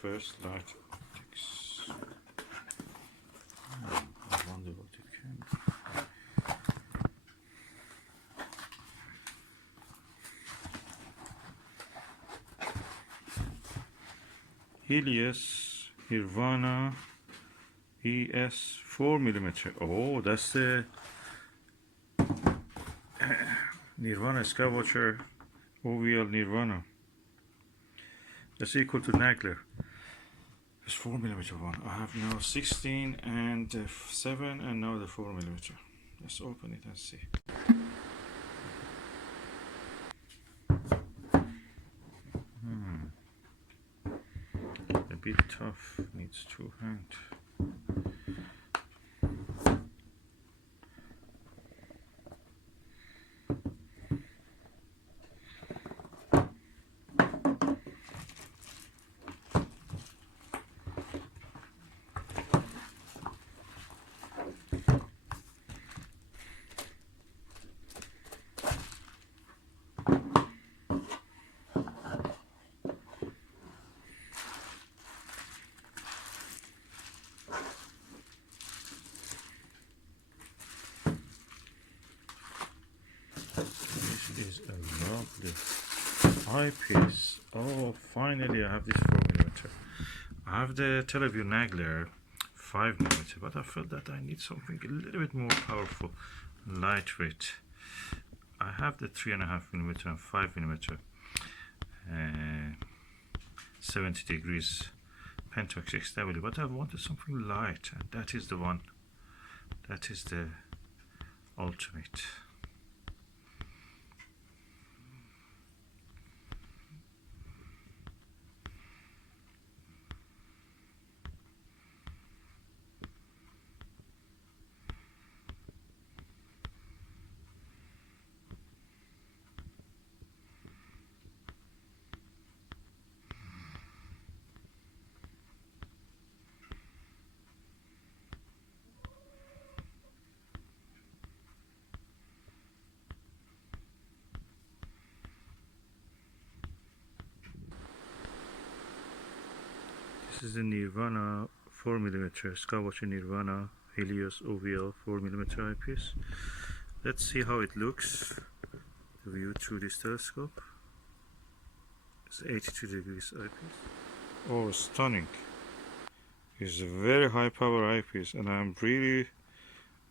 first light optics. I wonder what it can be. Helios Nirvana ES 4mm. Oh, that's the Nirvana Skywatcher OVL Nirvana. That's equal to Nagler. It's 4mm one. I have now 16 and 7, and now the 4mm. Let's open it and see. A bit tough, needs 2 hands. This is a lovely eyepiece. Oh, finally I have this 4mm. I have the Teleview Nagler 5mm, but I felt that I need something a little bit more powerful, lightweight. I have the 3.5mm and 5mm 70 degrees Pentax XW, but I wanted something light, and that is the one. That is the ultimate. This is the Nirvana 4mm Skywatcher Nirvana Helios OVL 4mm eyepiece. Let's see how it looks viewed through this telescope. It's 82 degrees eyepiece. Oh, stunning! It's a very high power eyepiece, and I'm really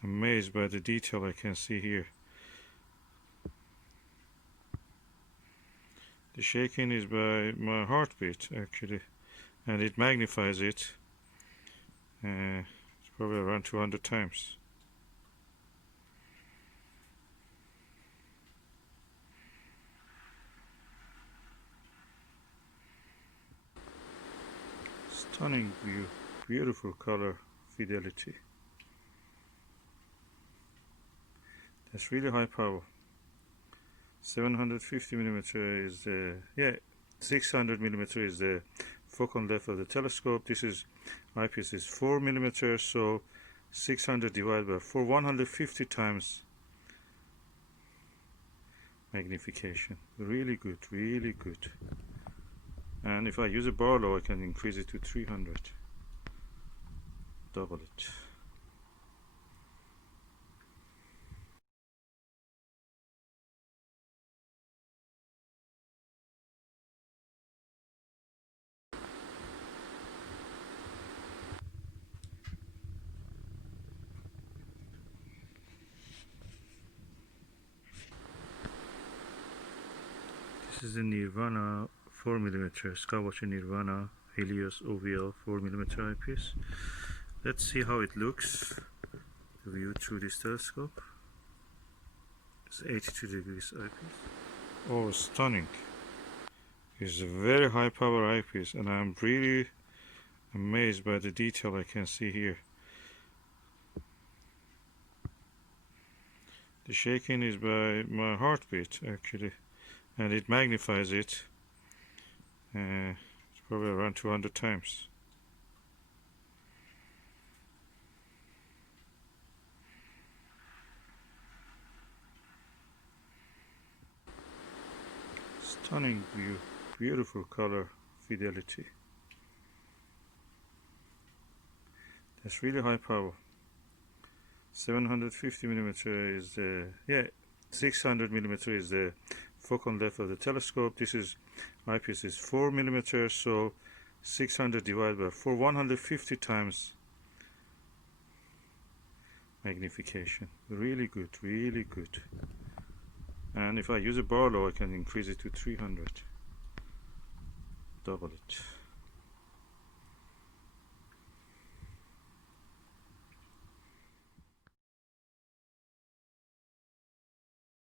amazed by the detail I can see here. The shaking is by my heartbeat actually, and it magnifies it. It's probably around 200 times. Stunning view, beautiful color fidelity. That's really high power. 750mm is the 600mm is the focal length of the telescope. This is eyepiece is 4mm, so 600 divided by 4, 150 times magnification. Really good, really good. And if I use a Barlow, I can increase it to 300. Double it. This is the Nirvana 4mm Skywatcher Nirvana Helios OVL 4mm eyepiece. Let's see how it looks viewed through this telescope. It's 82 degrees eyepiece. Oh, stunning! It's a very high power eyepiece, and I'm really amazed by the detail I can see here. The shaking is by my heartbeat actually, and it magnifies it. It's probably around 200 times. Stunning view, beautiful color fidelity. It's really high power. 750 millimeter is the 600 millimeter is the focal length of the telescope. This is eyepiece is 4 millimeters, so 600 divided by 4, 150 times magnification. Really good, really good. And if I use a Barlow, I can increase it to 300, double it.